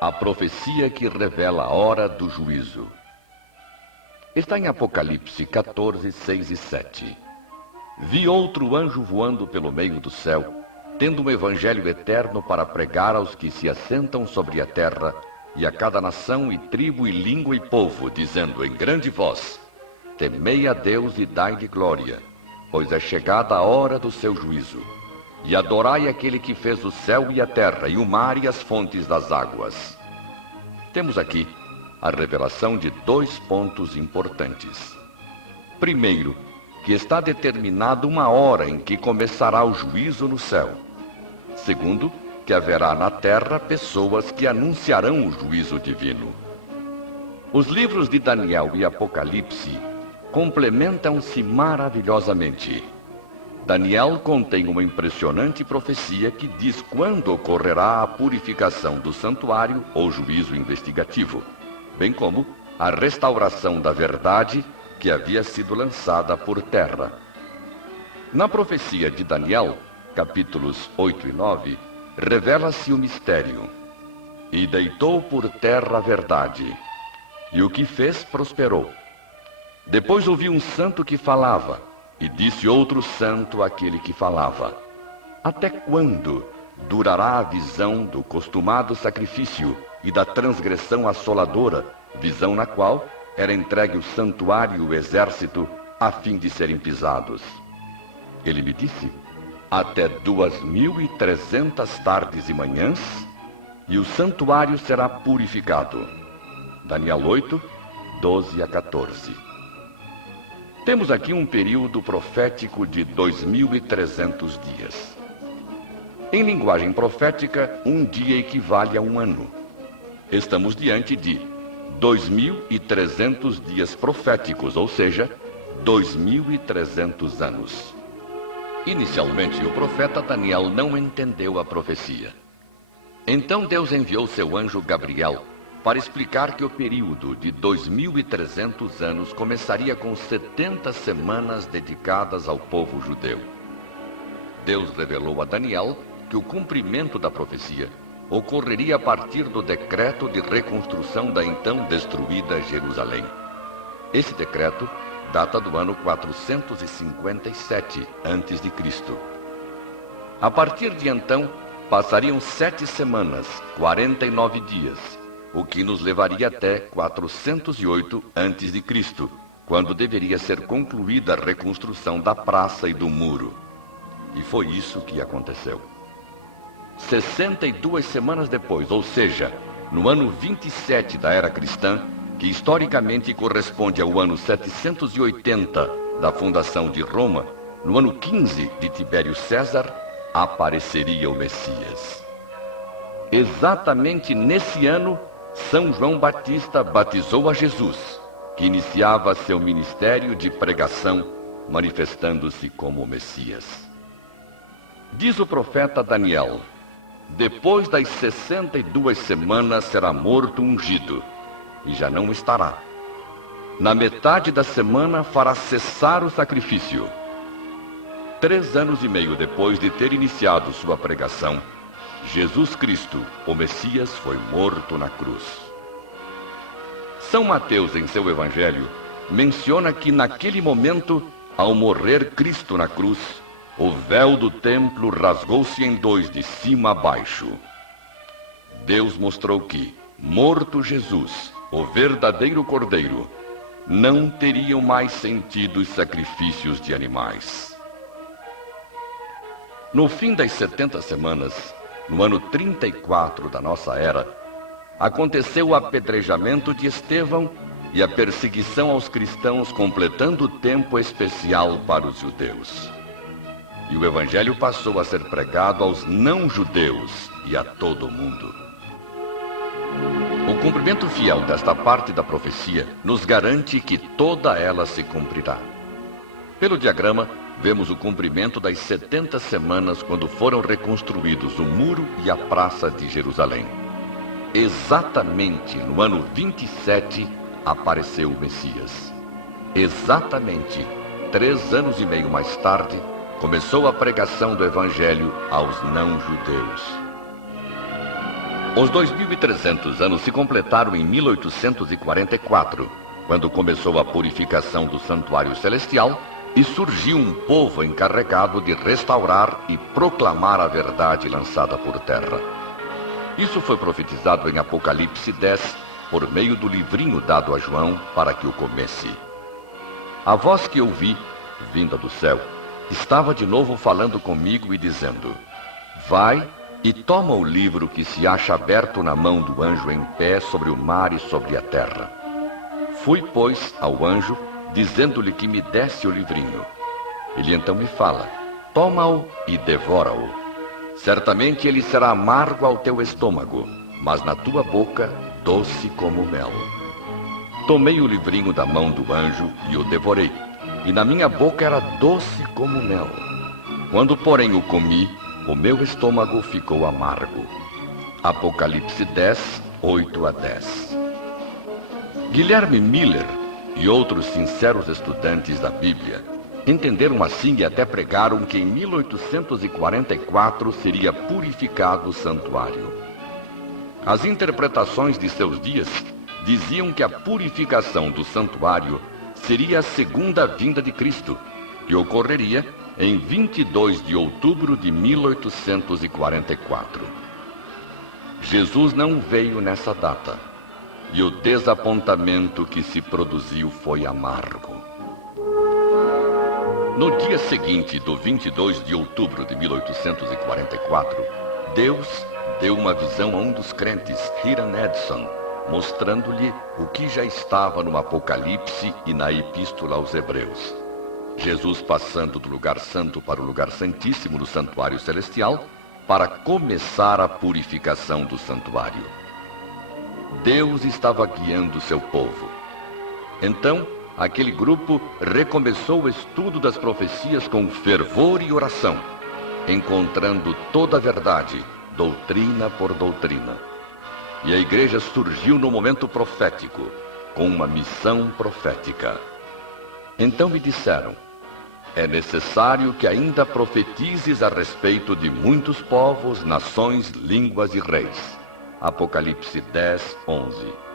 A profecia que revela a hora do juízo. Está em Apocalipse 14, 6 e 7. Vi outro anjo voando pelo meio do céu, tendo um evangelho eterno para pregar aos que se assentam sobre a terra, e a cada nação e tribo e língua e povo, dizendo em grande voz: temei a Deus e dai-lhe glória, pois é chegada a hora do seu juízo. E adorai aquele que fez o céu e a terra, e o mar e as fontes das águas. Temos aqui a revelação de 2 pontos importantes. Primeiro, que está determinada uma hora em que começará o juízo no céu. Segundo, que haverá na terra pessoas que anunciarão o juízo divino. Os livros de Daniel e Apocalipse complementam-se maravilhosamente. Daniel contém uma impressionante profecia que diz quando ocorrerá a purificação do santuário ou juízo investigativo, bem como a restauração da verdade que havia sido lançada por terra. Na profecia de Daniel, capítulos 8 e 9, revela-se o mistério. E deitou por terra a verdade, e o que fez prosperou. Depois ouvi um santo que falava, e disse outro santo àquele que falava: até quando durará a visão do costumado sacrifício e da transgressão assoladora, visão na qual era entregue o santuário e o exército a fim de serem pisados? Ele me disse: até 2300 tardes e manhãs, e o santuário será purificado. Daniel 8, 12 a 14. Temos aqui um período profético de 2300 dias. Em linguagem profética, um dia equivale a um ano. Estamos diante de 2300 dias proféticos, ou seja, 2300 anos. Inicialmente, o profeta Daniel não entendeu a profecia. Então Deus enviou seu anjo Gabriel para explicar que o período de 2300 anos começaria com 70 semanas dedicadas ao povo judeu. Deus revelou a Daniel que o cumprimento da profecia ocorreria a partir do decreto de reconstrução da então destruída Jerusalém. Esse decreto data do ano 457 a.C. A partir de então, passariam 7 semanas, 49 dias, o que nos levaria até 408 a.C., quando deveria ser concluída a reconstrução da praça e do muro. E foi isso que aconteceu. 62 semanas depois, ou seja, no ano 27 da era cristã, que historicamente corresponde ao ano 780 da fundação de Roma, no ano 15 de Tibério César, apareceria o Messias. Exatamente nesse ano, São João Batista batizou a Jesus, que iniciava seu ministério de pregação, manifestando-se como o Messias. Diz o profeta Daniel: depois das 62 semanas será morto o ungido, e já não estará. Na metade da semana fará cessar o sacrifício. 3 anos e meio depois de ter iniciado sua pregação, Jesus Cristo, o Messias, foi morto na cruz. São Mateus, em seu evangelho, menciona que naquele momento, ao morrer Cristo na cruz, o véu do templo rasgou-se em 2 de cima a baixo. Deus mostrou que, morto Jesus, o verdadeiro Cordeiro, não teriam mais sentido os sacrifícios de animais. No fim das 70 semanas, no ano 34 da nossa era, aconteceu o apedrejamento de Estevão e a perseguição aos cristãos, completando o tempo especial para os judeus. E o evangelho passou a ser pregado aos não-judeus e a todo o mundo. O cumprimento fiel desta parte da profecia nos garante que toda ela se cumprirá. Pelo diagrama, vemos o cumprimento das 70 semanas quando foram reconstruídos o muro e a praça de Jerusalém. Exatamente no ano 27 apareceu o Messias. Exatamente 3 anos e meio mais tarde, começou a pregação do Evangelho aos não-judeus. Os 2.300 anos se completaram em 1844, quando começou a purificação do santuário celestial e surgiu um povo encarregado de restaurar e proclamar a verdade lançada por terra. Isso foi profetizado em Apocalipse 10, por meio do livrinho dado a João para que o comesse. A voz que ouvi, vinda do céu, estava de novo falando comigo e dizendo: vai e toma o livro que se acha aberto na mão do anjo em pé sobre o mar e sobre a terra. Fui, pois, ao anjo, dizendo-lhe que me desse o livrinho. Ele então me fala: toma-o e devora-o. Certamente ele será amargo ao teu estômago, mas na tua boca doce como mel. Tomei o livrinho da mão do anjo e o devorei, e na minha boca era doce como mel. Quando, porém, o comi, o meu estômago ficou amargo. Apocalipse 10, 8 a 10. Guilherme Miller e outros sinceros estudantes da Bíblia entenderam assim e até pregaram que em 1844 seria purificado o santuário. As interpretações de seus dias diziam que a purificação do santuário seria a segunda vinda de Cristo, que ocorreria em 22 de outubro de 1844. Jesus não veio nessa data, e o desapontamento que se produziu foi amargo. No dia seguinte do 22 de outubro de 1844, Deus deu uma visão a um dos crentes, Hiram Edson, mostrando-lhe o que já estava no Apocalipse e na Epístola aos Hebreus. Jesus passando do lugar santo para o lugar santíssimo do santuário celestial para começar a purificação do santuário. Deus estava guiando seu povo. Então, aquele grupo recomeçou o estudo das profecias com fervor e oração, encontrando toda a verdade, doutrina por doutrina. E a igreja surgiu no momento profético, com uma missão profética. Então me disseram: é necessário que ainda profetizes a respeito de muitos povos, nações, línguas e reis. Apocalipse 10, 11.